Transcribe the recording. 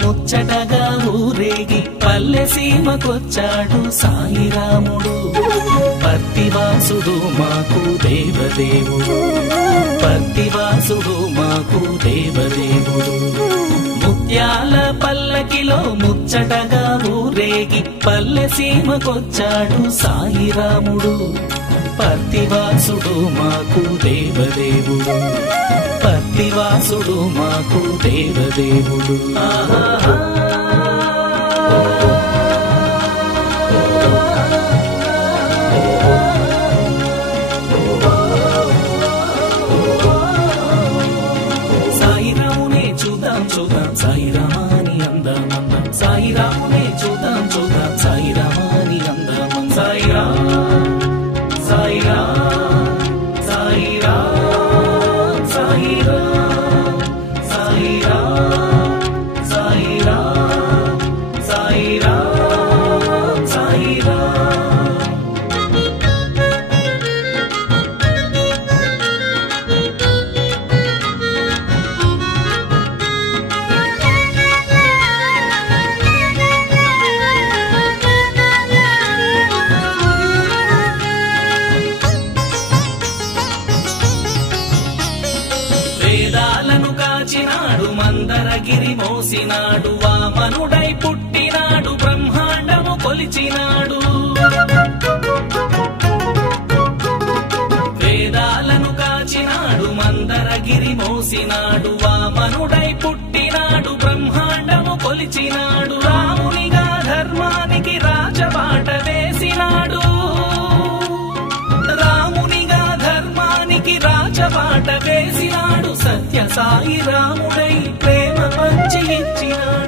ముచ్చటగా ఊరేగి పల్లె సీమకొచ్చాడు సాయిరాముడు. పర్తివాసుడు మాకు దేవదేవుడు, పర్తివాసుడు మాకు దేవదేవుడు. ముత్యాల పల్లకిలో ముచ్చటగా ఊరేగి పల్లె సీమకొచ్చాడు సాయిరాముడు. పర్తివాసుడు మాకు దేవదేవుడు, పర్తివాసుడు మాకు దేవదేవుడు. సాయిరామునే చూద్దాం చూద్దాం సాయిరామాని అందం అందం, సాయిరామునే చూద్దాం చూద్దాం సాయిరామాని అందం అందం. సాయిరామ్ సాయిరామ్ సాయిరామ్ సాయిరామ్ సాయిరామ్ సాయిరామ్ సాయిరామ్ సాయిరామ్. వేదాలను కాచినాడు, మందరగిరి మోసినాడు, వామనుడై పుట్టినాడు, బ్రహ్మాండము కొలిచినాడు. వేదాలను కాచినాడు, మందరగిరి మోసినాడు, వామనుడై పుట్టినాడు, బ్రహ్మాండము కొలిచినాడు. రామునిగా ధర్మానికి రాజబాట వేసినాడు, రామునిగా ధర్మానికి రాజబాట వేసినాడు. సత్య సాయి రాముడై ప్రేమ పంచి ఇచ్చినాడు.